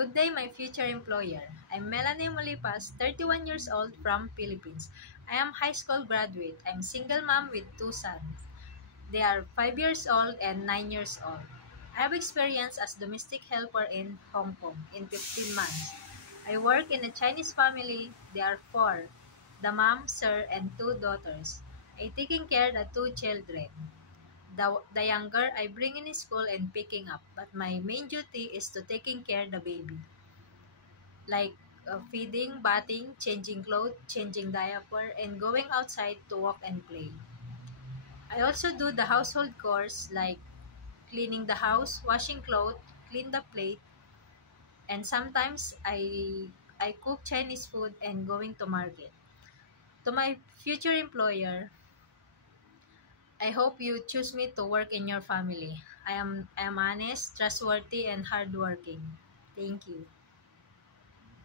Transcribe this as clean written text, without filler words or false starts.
Good day, my future employer. I'm Melanie Molipas, 31 years old from Philippines. I am high school graduate. I'm single mom with two sons. They are 5 years old and 9 years old. I have experience as domestic helper in Hong Kong in 15 months. I work in a Chinese family. There are four, the mom, sir, and two daughters. I taking care the two children. The younger I bring in school and picking up, but my main duty is to taking care the baby, like feeding, bathing, changing clothes, changing diaper, and going outside to walk and play. I also do the household chores like cleaning the house, washing clothes, clean the plate, and sometimes I cook Chinese food and going to market. To my future employer, I hope you choose me to work in your family. I am honest, trustworthy, and hardworking. Thank you.